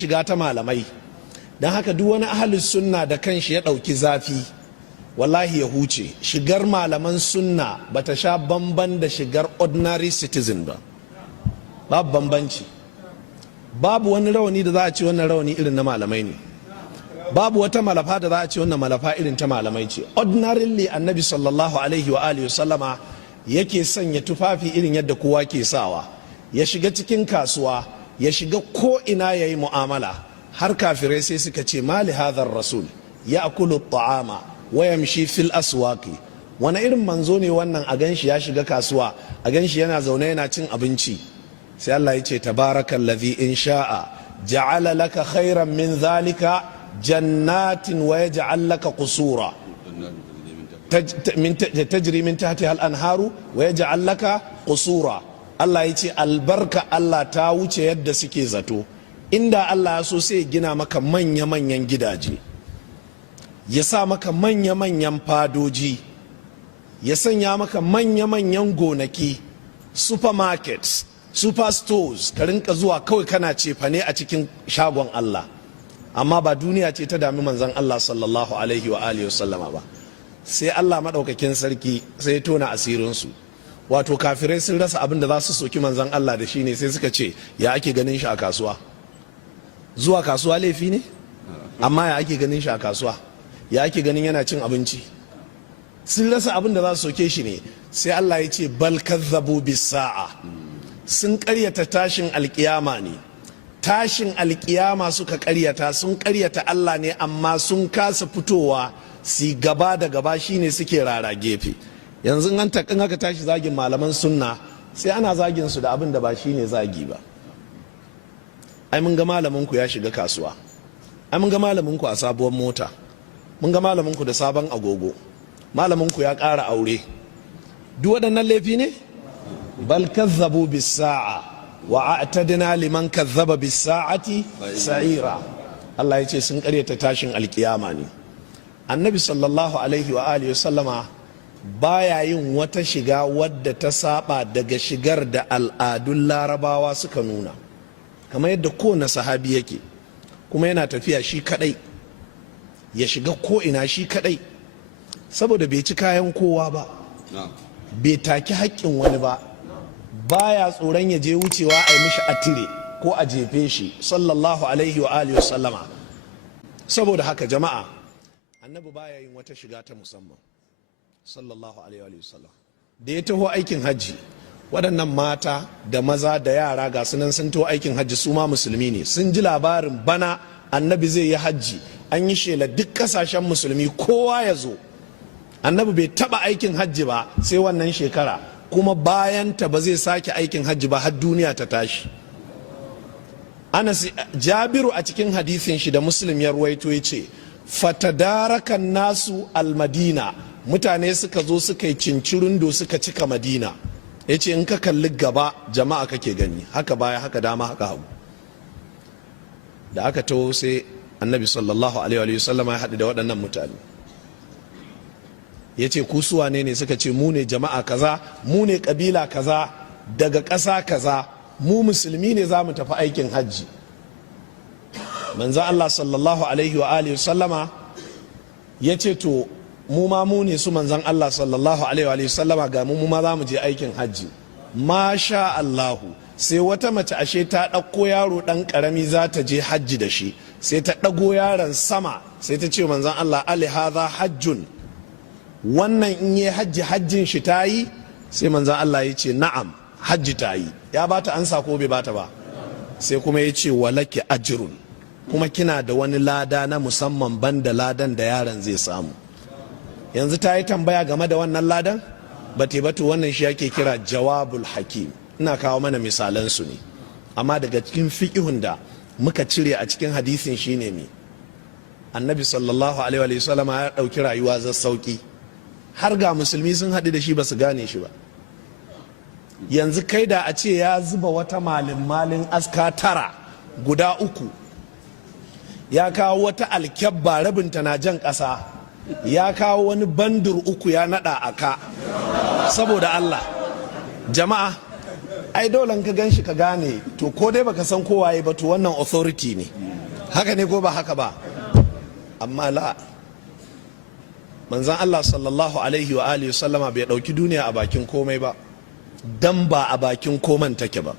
shiga ta malamai don haka duk wani ahalus sunna da kanshi ya ɗauki zafi wallahi ya huce. Shigar malaman sunna bata sha bamban da shigar ordinary citizen ba, babu bambanci. Babu wani rawani da za a ce wannan rawani irin na malamai ne, babu wata malafa da za a ce wannan malafa irin ta malamai ce. Ordinarily annabi sallallahu alaihi wa alihi wasallama yake sanya tufafi irin yadda kowa ke sawa, ya shiga cikin kasuwa, ya shiga ko ina yayi mu'amala. Har kafirai sai suka ce mali hadhar rasul ya akulu ta'ama wa yamshi fil aswaqi, wani irin manzo ne wannan a ganshi ya shiga kasuwa, a ganshi yana zaune yana cin abinci. Sai Allah ya ce tabarakallazi in sha'a ja'ala laka khairan min zalika jannatin wa yaj'al laka qusura tajri min tahtiha al-anharu wa yaj'al laka qusura. Allah ya ce albarka Allah ta wuce yadda suke zato. Inda Allah ya so sai ya gina maka manya-manyan gidaje, ya sa maka manya-manyan fadoji, ya sanya maka manya-manyan gonaki, supermarkets, superstores, ka rinka zuwa kawai kana cefane a cikin shagon Allah. Amma ba duniya ce ta dami manzon Allah sallallahu alaihi wa alihi wasallama ba. Sai Allah maɗaukakin sarki sai ya tona asirinsu. Wato kafirai sun rasa abin da za su soki manzon Allah da shi ne, sai suka ce ya ake ganin shi a kasuwa. Zuwa kasuwa laifi ne? Amma ya ake ganin shi a kasuwa, ya ake ganin yana cin abinci. Sun rasa abin da za su soke shi ne. Sai Allah ya ce bal kazzabu bis sa'a, sun karyata tashin alkiyama ne. Tashin alkiyama suka karyata, sun karyata Allah ne, amma sun kasa fitowa si gaba da gaba, shine suke rara gefe. Yanzu an takin haka tashi zagin malaman sunna, sai ana zagin su da abin da ba shine zagi ba. Ai mun ga malamin ku ya shiga kasuwa, ai mun ga malamin ku a sabuwar mota, mun ga malamin ku da sabon agogo, malamin ku ya ƙara aure. Duk waɗannan laifi ne? Bal kazzabu bis sa'a wa a'tadna liman kazzaba bis sa'ati sa'ira. Allah ya ce sun ƙaryata tashin alkiyama ne. Annabi sallallahu alaihi wa alihi sallama baya yin wata shiga wadda ta saba daga shigar da al'adun larabawa suka nuna, kamar yadda kowane sahabi yake. Kuma yana tafiya shi kadai, ya shiga ko ina shi kadai, saboda bai ci kayan kowa ba, bai taki haƙƙin wani ba, baya tsoron ya je wucewa a yi mishi atire ko a jefe shi sallallahu alaihi wa alihi sallama. Saboda haka jama'a, annabi baya yin wata shiga ta musamman sallallahu alaihi wa sallam. Da ya taho aikin hajji, waɗannan mata da maza da yara ga sunan sun taho aikin hajji, su ma musulmi ne, sun ji labarin bana annabi zai yi hajji, an yi shela duk ƙasashen musulmi kowa ya zo. Annabi bai taɓa aikin hajji ba sai wannan shekara, kuma bayanta ba zai sake aikin hajji ba har duniya ta tashi. Anas Jabiru a cikin hadisin shi da Muslim ya ruwaito ya ce fatadarakan nasu almadina, mutane suka zo suka yi cincirindo suka cika Madina. Ya ce in ka kalli gaba jama'a kake gani, haka baya haka dama haka hagu. Da aka taho sai annabi sallallahu alaihi wa sallama ya haɗu da waɗannan mutane. Ya ce ku suwa ne? Suka ce mu ne jama'a kaza, mu ne kabila kaza daga ƙasa kaza, mu musulmi ne za mu tafi aikin hajji. Manzo Allah sallallahu alaihi wa alihi sallama ya ce to mu ma mu ne su manzan Allah sallallahu alaihi wa sallama, ga mu ma za mu je aikin hajji. Masha Allahu, sai wata mace ashe ta ɗauko yaro ɗan ƙarami za ta je hajji da shi, sai ta ɗago yaron sama, sai ta ce manzan Allah ali hadha hajjun, wannan in yi hajji hajjin shi ta yi? Sai manzan Allah ya ce na'am hajji ta yi. Ya bata ansa ko bai bata ba? Sai kuma ya ce walaki ajrun, kuma kina da wani lada na musamman banda ladan da yaron zai samu. Yanzu ta yi tambaya game da wannan ladan? Bate batu, wannan shi yake kira jawabul hakim. Ina kawo mana misalan su ne, amma daga cikin fiqihun da muka cire a cikin hadisin shine ne annabi sallallahu alaihi wa sallam ya dauki rayuwa zai sauki, har ga musulmi sun haɗu da shi ba su gane shi ba. Yanzu kai da a ce ya zuba wata malin aska tara guda uku, ya kawo wata alkyabba rabinta na jan ƙasa, ya kawo wani bandur uku ya nada a ka, saboda Allah jama'a, ai dole ka gan shi ka gane to ko dai baka san kowaye ba to wannan authority ne. haka ne ko ba haka ba? Amma la, manzan Allah sallallahu alaihi wa alihi sallama bai ɗauki duniya a bakin komai ba, dan ba a bakin koman take ba.